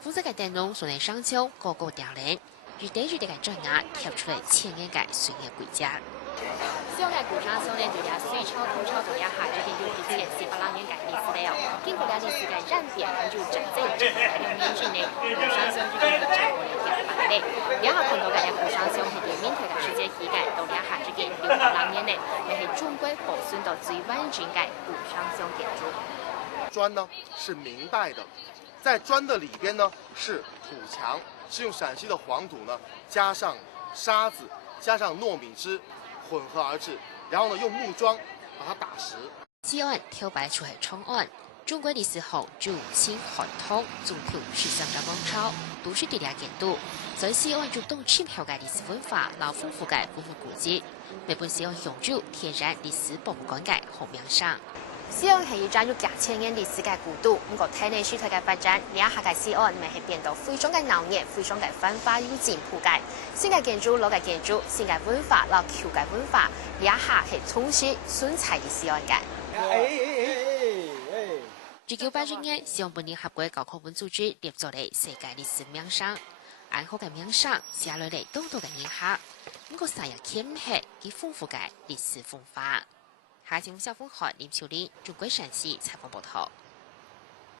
负责嘅电动所内上丘个个调零，而对住嘅转眼跳出嚟千年嘅水嘅轨迹。香港古商兄呢，对呀隋朝、唐朝中呀哈，这边有之前400年嘅历史了。经过了历史嘅演变，就真正这个用面质呢，古商兄这边就成为了100年。然后看到嘅古商兄係對面台嘅世界期間，到了下這個600年呢，也係中國保存到最完整嘅古商兄建築。砖呢是明代的，在砖的里边呢是土墙，是用陕西的黄土呢加上沙子加上糯米汁混合而制，然后呢用木桩把它打实。西岸挑摆出係冲案，中國歷史學朱清韓通總圖13個王朝都是地理建築，在西岸就當深厚嘅歷史文化，老豐富嘅文物古蹟，日本西岸享有天然歷史博物館嘅好名聲。西岸係一站有幾千年歷史嘅古都，不過體內水土嘅發展，呢一下嘅西岸咪係變到非常嘅鬧熱，非常嘅繁華又進步嘅。新嘅建築、老嘅建築、新嘅文化、老舊嘅文化，呢一下係充實sun彩嘅西岸嘅。1980年，西岸本聯合國教科文組織列作嚟世界歷史名勝，按好嘅名勝寫落嚟當道嘅年下，不過成日欠係幾豐富嘅歷史文化。下節目小風學林秋玲，中國陕西採訪報道。